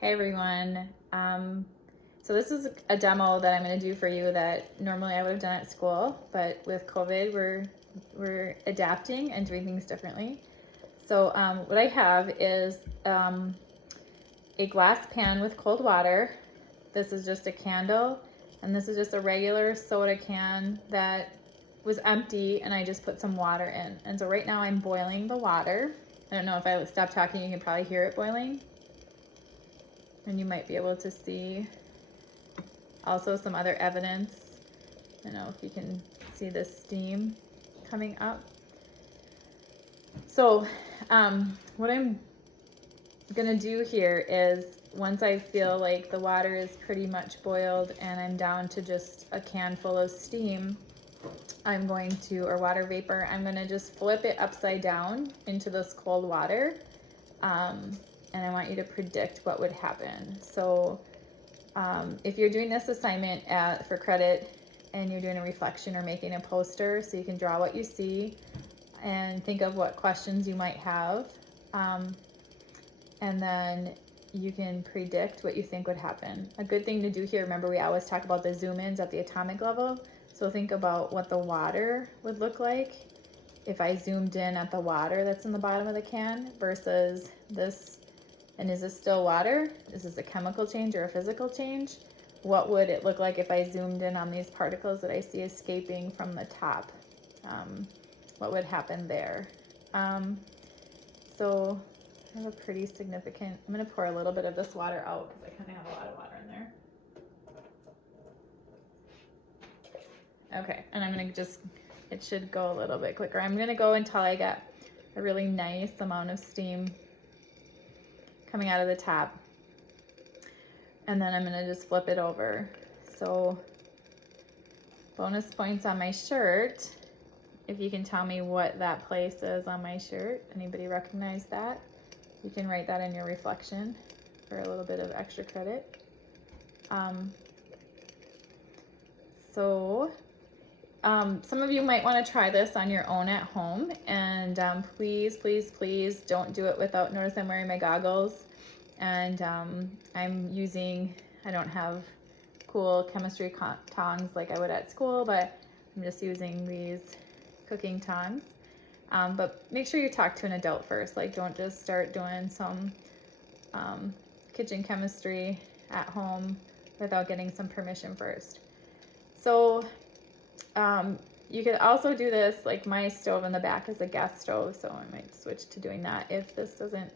Hey everyone. So this is a demo that I'm going to do for you that normally I would have done at school, but with COVID, we're adapting and doing things differently. So what I have is a glass pan with cold water. This is just a candle, and this is just a regular soda can that was empty, and I just put some water in. And so right now I'm boiling the water. I don't know if I stop talking, you can probably hear it boiling. And you might be able to see also some other evidence. I don't know if you can see the steam coming up. So what I'm gonna do here is once I feel like the water is pretty much boiled and I'm down to just a can full of steam, I'm going to, or water vapor, I'm gonna just flip it upside down into this cold water. And I want you to predict what would happen. So if you're doing this assignment for credit and you're doing a reflection or making a poster, so you can draw what you see and think of what questions you might have. And then you can predict what you think would happen. A good thing to do here, remember we always talk about the zoom ins at the atomic level. So think about what the water would look like if I zoomed in at the water that's in the bottom of the can versus this. And is this still water? Is this a chemical change or a physical change? What would it look like if I zoomed in on these particles that I see escaping from the top? What would happen there? So I have a pretty significant, I'm gonna pour a little bit of this water out because I kind of have a lot of water in there. Okay, and I'm gonna just, it should go a little bit quicker. I'm gonna go until I get a really nice amount of steam coming out of the top, and then I'm gonna just flip it over. So bonus points on my shirt, if you can tell me what that place is on my shirt. Anybody recognize that? You can write that in your reflection for a little bit of extra credit. Some of you might want to try this on your own at home, and please don't do it without, notice I'm wearing my goggles, and I'm using, I don't have cool chemistry tongs like I would at school, but I'm just using these cooking tongs. But make sure you talk to an adult first, like don't just start doing some kitchen chemistry at home without getting some permission first. So you could also do this, like my stove in the back is a gas stove, so I might switch to doing that if this doesn't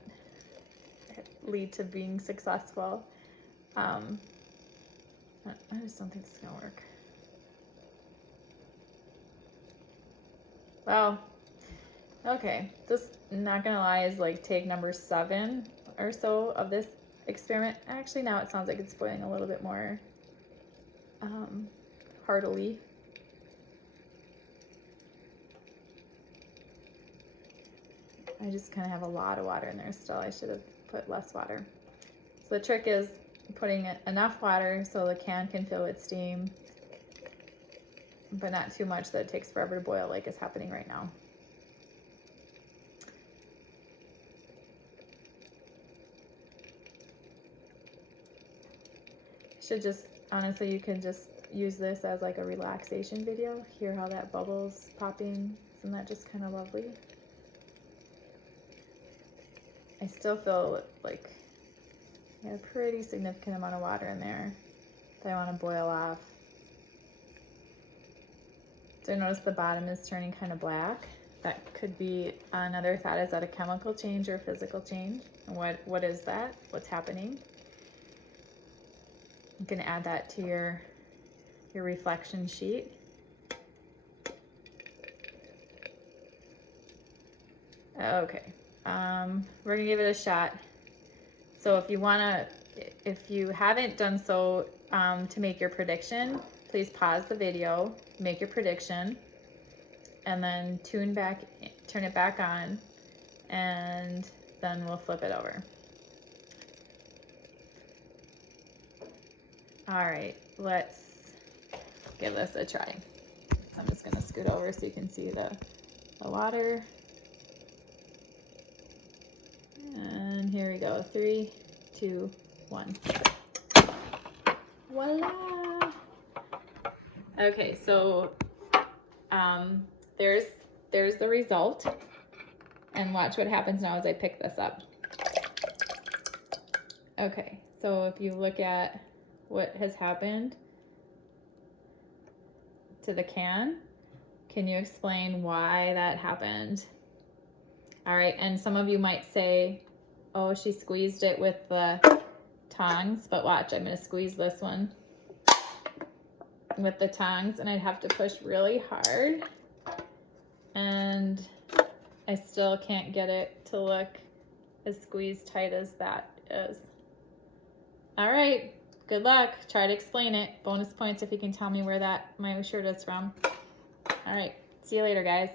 lead to being successful. I just don't think this is gonna work. Well, okay, this, not gonna lie, is like take number 7 or so of this experiment. Actually, now it sounds like it's boiling a little bit more heartily. I just kind of have a lot of water in there still. I should have put less water. So the trick is putting enough water so the can can fill with steam, but not too much that it takes forever to boil like is happening right now. Should just, honestly, you can just use this as like a relaxation video. Hear how that bubble's popping. Isn't that just kind of lovely? I still feel like I have a pretty significant amount of water in there that I want to boil off. So notice the bottom is turning kind of black. That could be another thought. Is that a chemical change or a physical change? And what is that? What's happening? You can add that to your reflection sheet. Okay, we're gonna give it a shot. So if you haven't done so to make your prediction, please pause the video, make your prediction, and then turn it back on, and then we'll flip it over. All right, let's give this a try. I'm just gonna scoot over so you can see the water. And here we go, 3, 2, one. Voila. Okay, so there's the result, and watch what happens now as I pick this up. Okay, so if you look at what has happened to the can, can you explain why that happened? All right, and some of you might say, oh, she squeezed it with the tongs, but watch, I'm gonna squeeze this one with the tongs, and I'd have to push really hard, and I still can't get it to look as squeezed tight as that is. All right, good luck. Try to explain it. Bonus points if you can tell me where that my shirt is from. All right, see you later, guys.